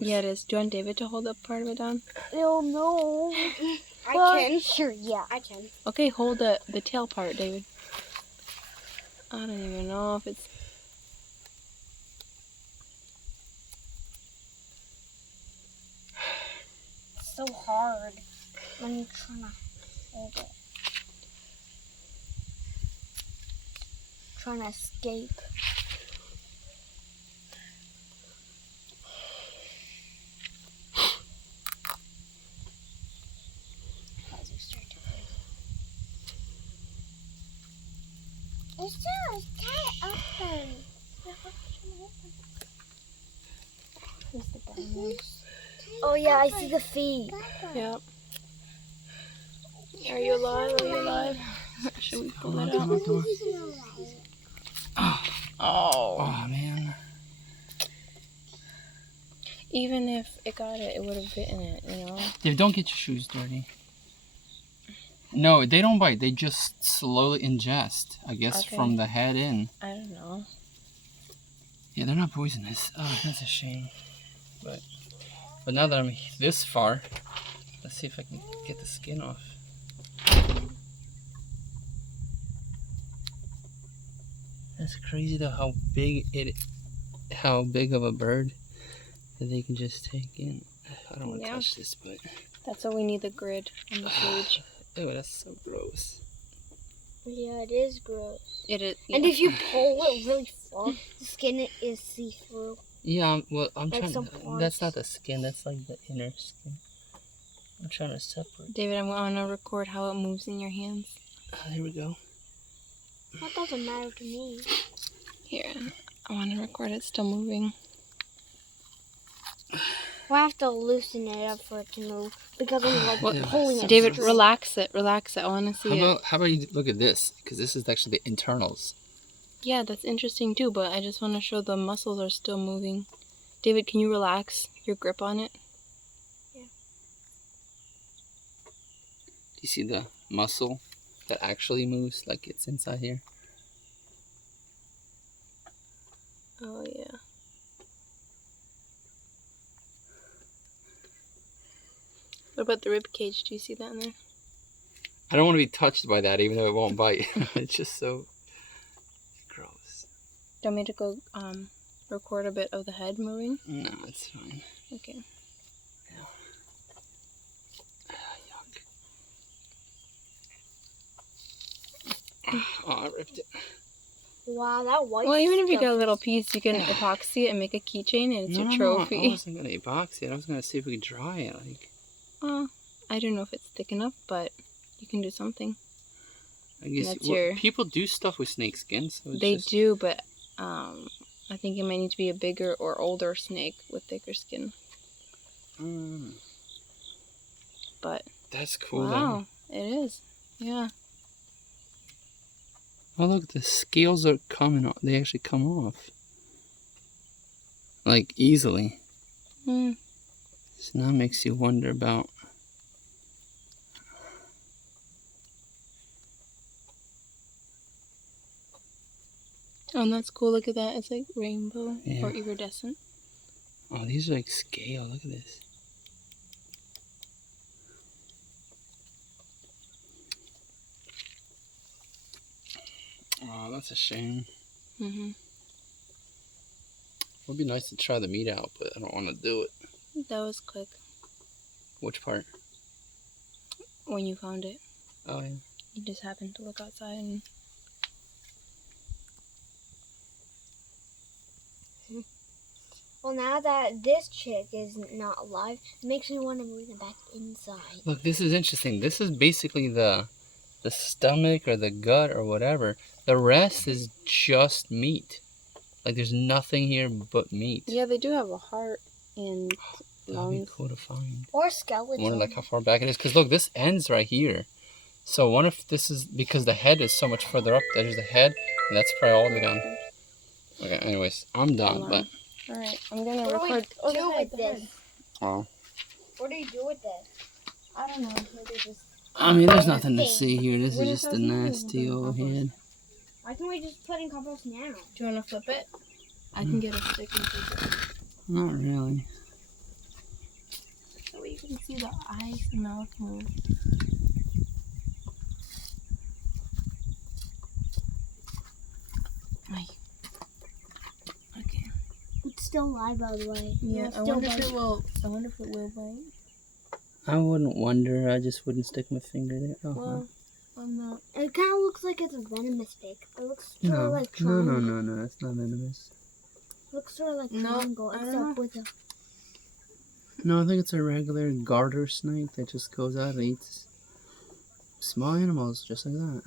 Yeah, it is. Do you want David to hold up part of it down? Oh no. I can. Sure, yeah. I can. Okay, hold the tail part, David. I don't even know if it's... It's so hard when you're trying to hold it. Trying to escape. It's so tight open. Oh yeah, I see the feet. Yep. Are you alive? Are you alive? Should we pull it out? Oh, man. Even if it got it, it would have bitten it, you know? Dave, don't get your shoes dirty. No, they don't bite. They just slowly ingest, I guess, Okay. from the head in. I don't know. Yeah, they're not poisonous. Oh, that's a shame. But now that I'm this far, let's see if I can get the skin off. That's crazy though, how big of a bird that they can just take in. I don't want to touch this, but That's why we need the grid on the cage. ew, that's so gross. Yeah, it is gross. It is. And if you pull it really far, the skin is see-through. Yeah, I'm Like trying. some That's not the skin. That's like the inner skin. I'm trying to separate. David, I'm going to record how it moves in your hands. There we go. That doesn't matter to me. Here, I want to record it still moving. We'll have to loosen it up for it to move because I'm like What- pulling it. David, straight. relax it. Relax it. I want to see it. How about you look at this? Because this is actually the internals. Yeah, that's interesting too, but I just want to show the muscles are still moving. David, can you relax your grip on it? Yeah. Do you see the muscle that actually moves like it's inside here? Oh, yeah. What about the rib cage? Do you see that in there? I don't want to be touched by that, even though it won't bite. It's just so gross. Do you want me to go record a bit of the head moving? No, it's fine. Okay. Yuck. Oh, I ripped it. Wow, that white. Well, even if you stuff get a little is- piece, you can epoxy it and make a keychain, and it's No, your I trophy. wasn't gonna epoxy it. I was gonna see if we could dry it. Like, I don't know if it's thick enough, but you can do something. I guess That's your- people do stuff with snake skin. So it's They just, do, but I think it might need to be a bigger or older snake with thicker skin. But That's cool. wow, it is. Yeah. Though. Oh, look, the scales are coming off. They actually come off. Like, easily. Hmm. So now it makes you wonder about... Oh, and that's cool. Look at that. It's like rainbow Yeah. or iridescent. Oh, these are like scale. Look at this. Oh, that's a shame. Mm-hmm. It would be nice to try the meat out, but I don't want to do it. That was quick Which part? when you found it. Oh, yeah. You just happened to look outside and... Well, now that this chick is not alive, it makes me want to bring it back inside. Look, this is interesting. This is basically the stomach or the gut or whatever. The rest is just meat. Like, there's nothing here but meat. Yeah, they do have a heart and That'd be lungs. cool to find. Or I skeleton. wonder like how far back it is. Because look, this ends right here. So I wonder if this is because the head is so much further up. There's the head, and that's probably all the way down. Okay, anyways, I'm done. Hold on. But Alright, I'm gonna What do we record... do with this? oh, What do you do with this? I don't know. Maybe just... I mean, there's nothing to Thing. see here. This We're is just just a outside. nasty We're old gonna head. Why can't we just put in compost now? Do you want to flip it? I can get a stick and flip it. Not really. but you can see the eyes and mouth move. Ay. Okay. It's still live, by the way. Yeah, It'll I still wonder if bite. it will. I wonder if it will bite. I wouldn't wonder. I just wouldn't stick my finger there. Oh, Well, I'm not. It kind of looks like it's a venomous stick. It looks sort no, of like no, triangle. no. That's not venomous. Looks sort of like No, triangle, I don't except know. with a. No, I think it's a regular garter snake that just goes out and eats small animals just like that.